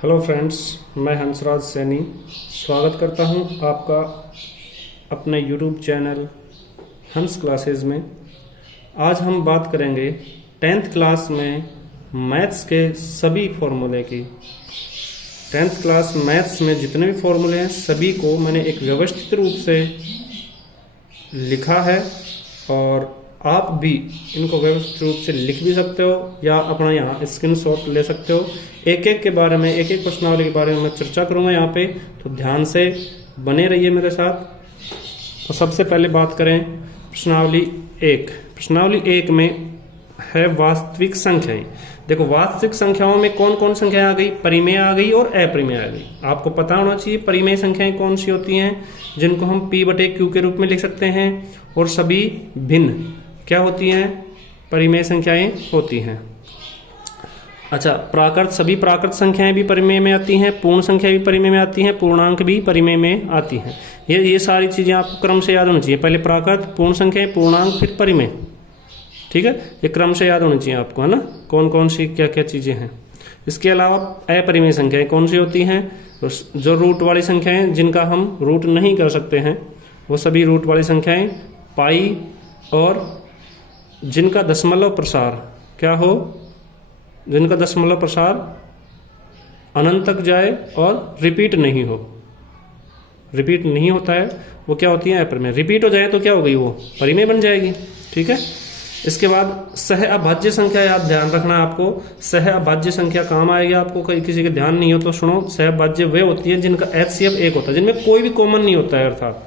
Hello friends, मैं हंसराज सैनी स्वागत करता हूं आपका अपने यूट्यूब चैनल हंस क्लासेस में। आज हम बात करेंगे 10th क्लास में मैथ्स के सभी फॉर्मूले की। 10th क्लास मैथ्स में जितने भी फॉर्मूले हैं सभी को मैंने एक व्यवस्थित रूप से लिखा है और आप भी इनको व्यवस्थित रूप से लिख भी सकते हो या अपना यहाँ स्क्रीनशॉट ले सकते हो। एक एक के बारे में, एक एक प्रश्नावली के बारे में मैं चर्चा करूँगा यहाँ पे, तो ध्यान से बने रहिए मेरे साथ। तो सबसे पहले बात करें प्रश्नावली 1। प्रश्नावली 1 में है वास्तविक संख्याएं। देखो, वास्तविक संख्याओं में कौन कौन संख्याएं आ गई? परिमेय आ गई और अपरिमेय आ गई। आपको पता होना चाहिए परिमेय संख्याएं कौन सी होती हैं, जिनको हम P/Q के रूप में लिख सकते हैं, और सभी भिन्न क्या होती हैं? परिमेय संख्याएं होती हैं। अच्छा, प्राकृत, सभी प्राकृत संख्याएं भी परिमेय में आती हैं, पूर्ण संख्या भी परिमेय में आती हैं, पूर्णांक भी परिमेय में आती हैं। ये सारी चीजें आपको क्रम से याद होनी चाहिए। पहले प्राकृत, पूर्ण संख्याएं, पूर्णांक, फिर परिमेय। ठीक है, ये क्रम से याद होनी चाहिए आपको, है ना, कौन कौन सी क्या क्या चीजें हैं। इसके अलावा अपरिमेय संख्याएं कौन सी होती हैं? जो रूट वाली संख्याएं, जिनका हम रूट नहीं कर सकते हैं, वो सभी रूट वाली संख्याएं, पाई, और जिनका दशमलव प्रसार क्या हो, जिनका दशमलव प्रसार अनंत तक जाए और रिपीट नहीं हो, रिपीट नहीं होता है, वो क्या होती है? अपरिमेय। रिपीट हो जाए तो क्या हो गई? वो परिमेय बन जाएगी। ठीक है, इसके बाद सह अभाज्य संख्या, याद ध्यान रखना है आपको। सह अभाज्य संख्या काम आएगी आपको, कहीं किसी के ध्यान नहीं हो तो सुनो। सह अभाज्य वे होती है जिनका HCF 1 होता है, जिनमें कोई भी कॉमन नहीं होता है, अर्थात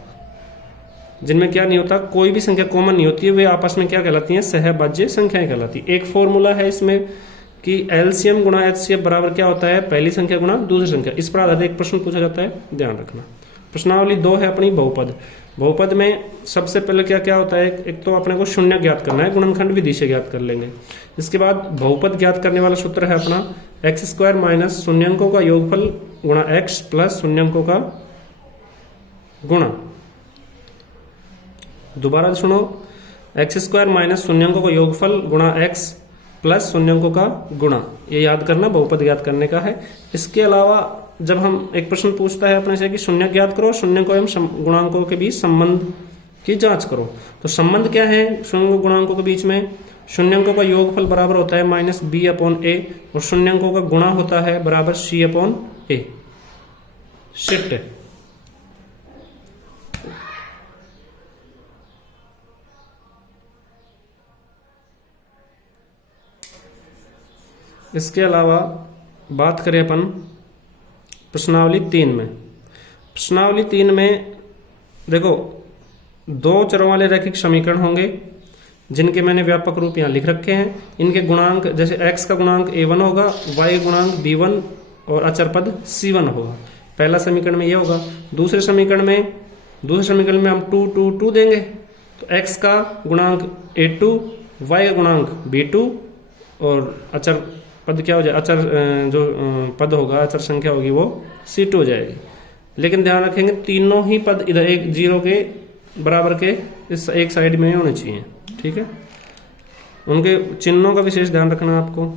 जिनमें क्या नहीं होता, कोई भी संख्या कॉमन नहीं होती है, वे आपस में क्या कहलाती हैं? सहअभाज्य संख्याएं कहलाती है। एक फॉर्मूला है इसमें कि LCM गुणा HCF बराबर क्या होता है? पहली संख्या गुणा दूसरी संख्या। इस पर आधारित एक प्रश्न पूछा जाता है, ध्यान रखना। प्रश्नावली 2 है अपनी बहुपद। बहुपद में सबसे पहले क्या क्या होता है? एक तो अपने को शून्य ज्ञात करना है, गुणनखंड विधि से ज्ञात कर लेंगे। इसके बाद बहुपद ज्ञात करने वाला सूत्र है अपना x² माइनस शून्यंकों का योगफल गुणा x प्लस शून्यंकों का गुणा। दोबारा सुनो, x² माइनस शून्यंकों का योगफल गुणा x प्लस शून्यंकों का गुणा। ये याद करना बहुपद ज्ञात करने का है। इसके अलावा जब हम एक प्रश्न पूछता है अपने से कि शून्य ज्ञात करो, शून्यंकों एवं गुणांकों के बीच संबंध की जांच करो, तो संबंध क्या है शून्य गुणांकों के बीच में? शून्यंकों का योगफल बराबर होता है -b/a और शून्यंकों का गुणा होता है बराबर c/a। शिफ्ट। इसके अलावा बात करें अपन प्रश्नावली 3 में। प्रश्नावली 3 में देखो, 2 चरों वाले रैखिक समीकरण होंगे, जिनके मैंने व्यापक रूप यहाँ लिख रखे हैं। इनके गुणांक, जैसे x का गुणांक a1 होगा, y गुणांक b1 और अचर पद c1 होगा। पहला समीकरण में ये होगा। दूसरे समीकरण में हम 2 2 2 देंगे, तो x का गुणांक a2, y का गुणांक b2 और अचर पद क्या हो जाए? अचर जो पद होगा, अचर संख्या होगी, वो c2 हो जाएगी। लेकिन ध्यान रखेंगे तीनों ही पद इधर एक 0 के बराबर के इस एक साइड में होने चाहिए। ठीक है, उनके चिन्हों का विशेष ध्यान रखना आपको।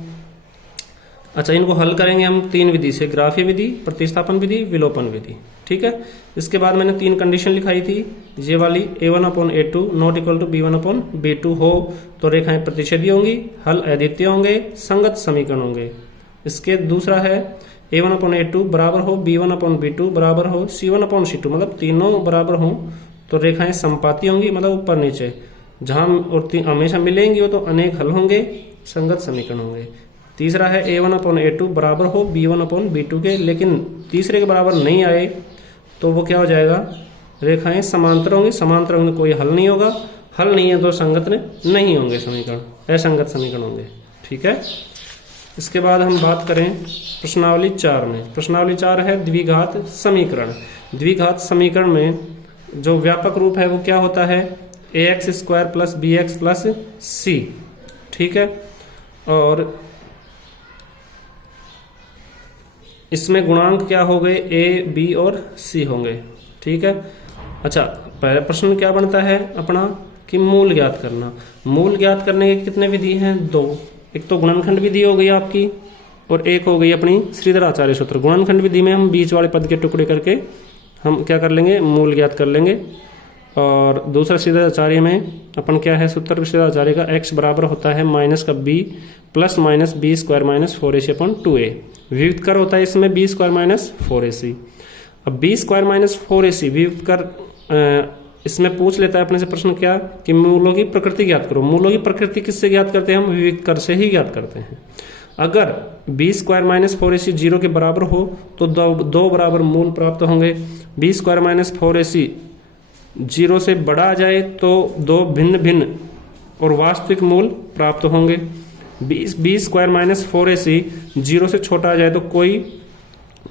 अच्छा, इनको हल करेंगे हम 3 विधि से, ग्राफीय विधि, प्रतिस्थापन विधि, विलोपन विधि। ठीक है, इसके बाद मैंने 3 कंडीशन लिखाई थी, ये वाली a1/a2 not equal to b1/b2 हो तो रेखाएं प्रतिच्छेदी होंगी, हल अद्वितीय होंगे, संगत समीकरण होंगे। इसके दूसरा है a1/a2 बराबर हो b1/b2 बराबर हो c1/c2, मतलब तीनों बराबर हो तो रेखाएं संपाती होंगी, मतलब ऊपर नीचे जहां और हमेशा मिलेंगी वो तो अनेक हल होंगे, संगत समीकरण होंगे। तीसरा है a1/a2 बराबर हो b1/b2 के, लेकिन तीसरे के बराबर नहीं आए तो वो क्या हो जाएगा? रेखाएं समांतर होंगी, समांतर होंगे कोई हल नहीं होगा, हल नहीं है तो संगत नहीं होंगे समीकरण, असंगत समीकरण होंगे। ठीक है, इसके बाद हम बात करें प्रश्नावली 4 में। प्रश्नावली 4 है द्विघात समीकरण। द्विघात समीकरण में जो व्यापक रूप है वो क्या होता है? ax² plus bx plus c। ठीक है, और इसमें गुणांक क्या हो गए? a, b और c होंगे। ठीक है, अच्छा, पहला प्रश्न क्या बनता है अपना कि मूल ज्ञात करना। मूल ज्ञात करने के कितने विधि हैं? 2। एक तो गुणनखंड विधि हो गई आपकी, और एक हो गई अपनी श्रीधराचार्य सूत्र। गुणनखंड विधि में हम बीच वाले पद के टुकड़े करके हम क्या कर लेंगे, मूल ज्ञात कर लेंगे। और दूसरा श्रीधराचार्य में अपन क्या है सूत्र श्रीधराचार्य का, x बराबर होता है माइनस का b plus minus B square minus 4ac upon 2a। वियुक्त कर होता है इसमें b स्क्वायर माइनस 4ac। अब b स्क्वायर माइनस 4ac वियुक्त कर इसमें पूछ लेता है अपने से प्रश्न क्या कि मूलों की प्रकृति ज्ञात करो। मूलों की प्रकृति किससे ज्ञात करते हैं, हम वियुक्त कर से ही ज्ञात करते हैं। अगर b स्क्वायर माइनस 4ac 0 के बराबर हो तो दो बराबर मूल प्राप्त होंगे। b स्क्वायर माइनस 4ac 0 से बड़ा आ जाए तो दो भिन्न भिन्न और वास्तविक मूल प्राप्त होंगे। b स्क्वायर माइनस 4ac 0 से छोटा आ जाए तो कोई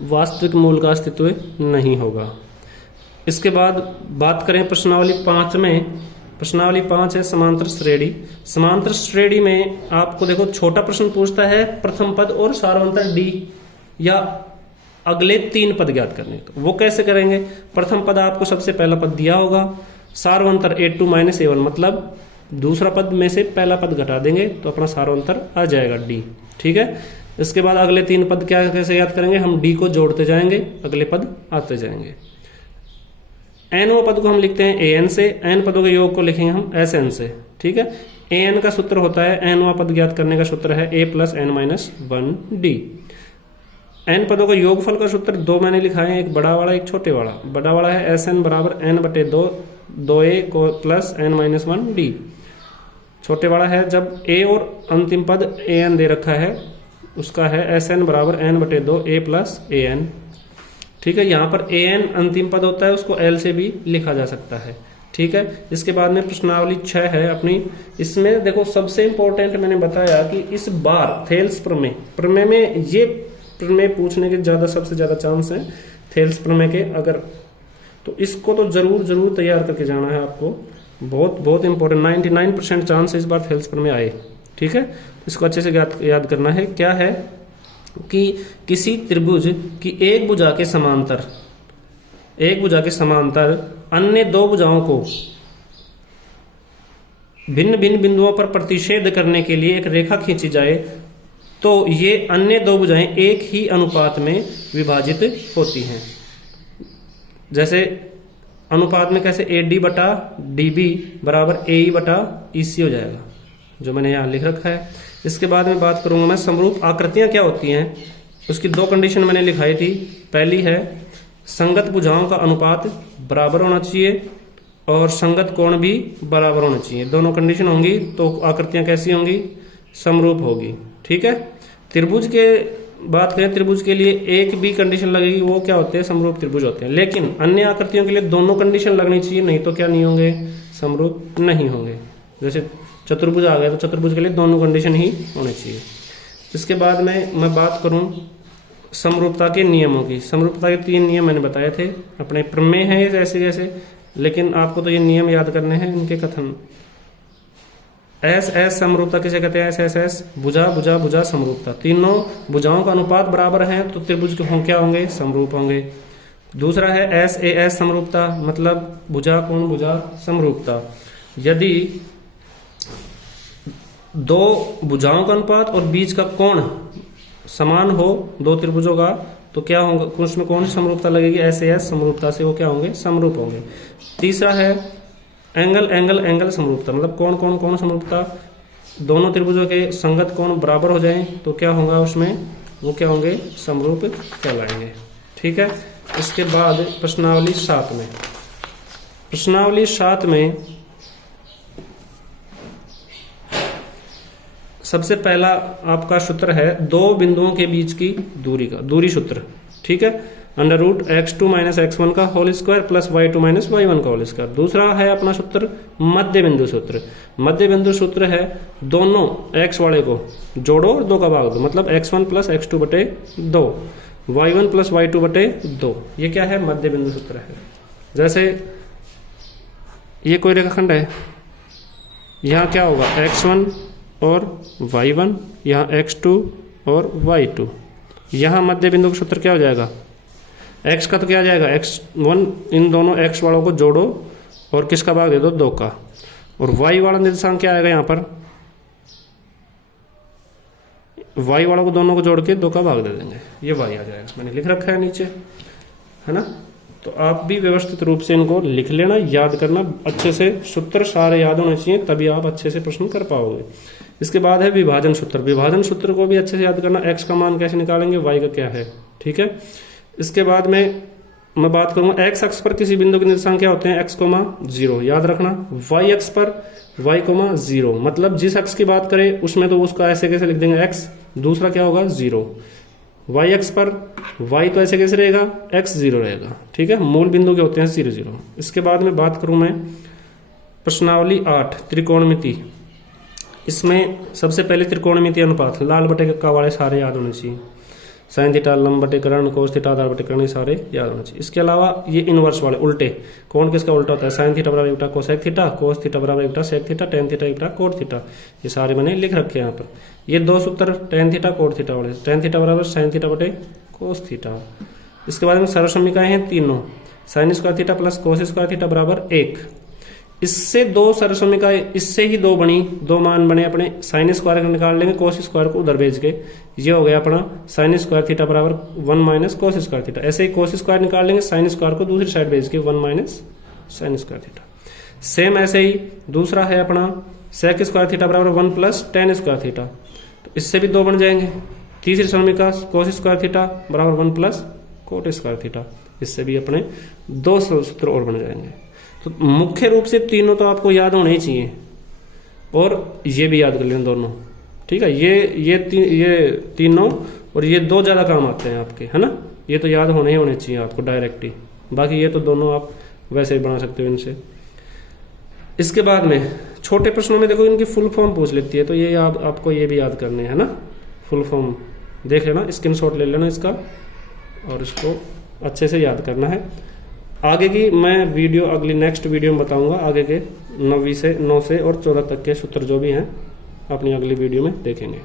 वास्तविक मूल का अस्तित्व नहीं होगा। इसके बाद बात करें प्रश्नावली 5 में। प्रश्नावली 5 है समांतर श्रेणी। समांतर श्रेणी में आपको देखो छोटा प्रश्न पूछता है प्रथम पद और सार्वंतर डी या अगले 3 पद ज्ञात करने। तो वो कैसे करेंगे, प्रथम पद आपको सबसे पहला पद दिया होगा, सार्वंतर a2 माइनस a1 मतलब दूसरा पद में से पहला पद घटा देंगे तो अपना सार्वंतर आ जाएगा डी। ठीक है, इसके बाद अगले 3 पद क्या कैसे याद करेंगे, हम डी को जोड़ते जाएंगे, अगले पद आते जाएंगे। एनवें पद को हम लिखते हैं an से, n पदों के योग को लिखेंगे हम sn से। ठीक है, an का सूत्र होता है, nवां पद ज्ञात करने का सूत्र है a plus n minus 1d। n पदों का योगफल का सूत्र 2 मैंने लिखा है, एक बड़ा वाला एक छोटे वाला। बड़ा वाला है sn बराबर n बटे 2a को प्लस n माइनस 1d। छोटे वाला है जब a और अंतिम पद an दे रखा है उसका है sn बराबर n बटे 2a प्लस an। ठीक है, यहाँ पर an अंतिम पद होता है, उसको l से भी लिखा जा सकता है। ठीक है, इसके बाद में प्रश्नावली 6 है अपनी। इसमें देखो सबसे इंपॉर्टेंट मैंने बताया कि इस बार थेल्स प्रमेय में ये प्रमेय पूछने के सबसे ज्यादा चांस है थेल्स प्रमेय के। अगर तो इसको तो जरूर तैयार करके जाना है आपको, बहुत इंपॉर्टेंट। 99% चांस है इस बार थेल्स प्रमेय आए। ठीक है, इसको अच्छे से याद करना है। क्या है कि किसी त्रिभुज की एक भुजा के समांतर अन्य 2 भुजाओं को भिन्न भिन्न बिंदुओं पर प्रतिच्छेद करने के लिए एक रेखा खींची जाए तो ये अन्य 2 भुजाएं एक ही अनुपात में विभाजित होती हैं। जैसे अनुपात में कैसे, AD बटा DB बराबर AE बटा EC हो जाएगा, जो मैंने यहाँ लिख रखा है। इसके बाद में बात करूंगा मैं समरूप आकृतियां क्या होती हैं, उसकी 2 कंडीशन मैंने लिखाई थी। पहली है संगत भुजाओं का अनुपात बराबर होना चाहिए और संगत कोण भी बराबर होना चाहिए। दोनों कंडीशन होंगी तो आकृतियां कैसी होंगी, समरूप होगी। ठीक है, त्रिभुज के बात करें, त्रिभुज के लिए एक भी कंडीशन लगेगी, वो क्या होते हैं, समरूप त्रिभुज होते हैं। लेकिन अन्य आकृतियों के लिए दोनों कंडीशन लगनी चाहिए, नहीं तो क्या नहीं होंगे, समरूप नहीं होंगे। जैसे चतुर्भुज आ गया तो चतुर्भुज के लिए दोनों कंडीशन ही होने चाहिए। इसके बाद में मैं बात करूं समरूपता के नियमों की। समरूपता के 3 नियम मैंने बताए थे, अपने प्रमेय हैं ऐसे जैसे, लेकिन आपको तो ये नियम याद करने हैं, इनके कथन। एस समरूपता किसे कहते हैं, एस भुजा समरूपता। तीनों भुजाओं का अनुपात बराबर है तो त्रिभुज के क्या होंगे, समरूप होंगे। दूसरा है एस समरूपता, मतलब भुजा कोण भुजा समरूपता। यदि 2 भुजाओं का अनुपात और बीच का कोण समान हो 2 त्रिभुजों का तो क्या होगा, उसमें कौन सी समरूपता लगेगी, एस समरूपता से वो क्या होंगे, समरूप होंगे। तीसरा है एंगल समरूपता, मतलब कौन समरूपता, दोनों त्रिभुजों के संगत कोण बराबर हो जाएं तो क्या होगा उसमें, वो क्या होंगे, समरूप कहलाएंगे। ठीक है, इसके बाद प्रश्नावली 7 में सबसे पहला आपका सूत्र है 2 बिंदुओं के बीच की दूरी का दूरी सूत्र। ठीक है, under root x2 minus x1 का whole square plus y2 minus y1 का होल स्क्वायर। दूसरा है अपना सूत्र मध्य बिंदु सूत्र। मध्य बिंदु सूत्र है दोनों x वाले को जोड़ो और 2 का भाग दो, मतलब x1 प्लस x2 बटे 2, y1 प्लस y2 बटे 2। ये क्या है, मध्य बिंदु सूत्र है। जैसे ये कोई रेखाखंड है, यहाँ क्या होगा, x1 और y1, यहाँ x2 और y2। यहाँ मध्य बिंदु का सूत्र क्या हो जाएगा, x का तो क्या आ जाएगा, x1, इन दोनों x वालों को जोड़ो और किसका भाग दे दो, 2 का, और y वाला निर्देशांक क्या आएगा यहाँ पर, वाई वालों को दोनों को जोड़ के 2 का भाग दे देंगे, ये वाई आ जाएगा। मैंने लिख रखा है नीचे, है ना। तो आप भी व्यवस्थित रूप से इनको लिख लेना, याद करना अच्छे से, सूत्र सारे याद होने चाहिए, तभी आप अच्छे से प्रश्न कर पाओगे। इसके बाद है विभाजन सूत्र। विभाजन सूत्र को भी अच्छे से याद करना, एक्स का मान कैसे निकालेंगे, वाई का क्या है, ठीक है। इसके बाद में मैं बात करूंगा एक्स अक्ष पर किसी बिंदु के निर्देशांक क्या होते हैं, एक्स कोमा 0, याद रखना। वाई अक्ष पर वाई कोमा 0, मतलब जिस अक्ष की बात करें उसमें तो उसका ऐसे कैसे लिख देंगे एक्स, दूसरा क्या होगा 0। वाई अक्ष पर वाई तो ऐसे कैसे रहेगा, एक्स 0 रहेगा, ठीक है। मूल बिंदु के होते हैं 0 0। इसके बाद में बात करूं मैं प्रश्नावली 8 त्रिकोणमिति। इसमें सबसे पहले त्रिकोणमिति अनुपात, लाल बटे कक्का वाले सारे याद होने चाहिए। साइन थीटा, लंब बटे कर्ण, कोस थीटा, आधार बटे कर्ण, सारे याद होने चाहिए। इसके अलावा ये इनवर्स वाले उल्टे, कौन किसका उल्टा होता है, साइन थीटा बराबर एकटा कोसेक थीटा, कोस थीटा बराबर एकटा सेक थीटा, टेन थीटा एकटा कोट थीटा, ये सारे मैंने लिख रखे हैं यहाँ पर। ये 2 सूत्र टेन थीटा कोट थीटा वाले, टेन थीटा बराबर साइन थीटा बटे कोस थीटा। इसके बाद में सर्वसमीकाएं हैं तीनों, sine square theta plus cos square theta बराबर 1। इससे 2 सर्वसमीकाएं, इससे ही 2 बनी, 2 मान बने अपने। साइन स्क्वायर को निकाल लेंगे, कोस स्क्वायर को उधर भेज के, ये हो गया अपना साइन स्क्वायर थीटा बराबर 1 माइनस कोस स्क्वायर थीटा। ऐसे ही कोस स्क्वायर निकाल लेंगे, साइन स्क्वायर को दूसरी साइड भेज के 1 minus sine square theta. Same ऐसे ही दूसरा है अपना सेक स्क्वायर थीटा बराबर 1 प्लस टेन स्क्वायर थीटा, तो इससे भी 2 बन जाएंगे। तीसरी समीका कोस स्क्वायर थीटा बराबर 1 प्लस कोट स्क्वायर थीटा, इससे भी अपने 2 सूत्र और बन जाएंगे। तो मुख्य रूप से तीनों तो आपको याद होने ही चाहिए, और ये भी याद कर लेना दोनों, ठीक है। ये तीनों और ये 2 ज्यादा काम आते हैं आपके, है ना। ये तो याद होने ही होने चाहिए आपको डायरेक्ट ही, बाकी ये तो दोनों आप वैसे ही बना सकते हो इनसे। इसके बाद में छोटे प्रश्नों में देखो इनकी फुल फॉर्म पूछ लेती है, तो ये आपको ये भी याद करने हैं ना, फुल फॉर्म देख लेना, स्क्रीनशॉट ले लेना इसका, और इसको अच्छे से याद करना है। आगे की मैं वीडियो अगली नेक्स्ट वीडियो में बताऊंगा, आगे के 9 से और 14 तक के सूत्र जो भी हैं अपनी अगली वीडियो में देखेंगे।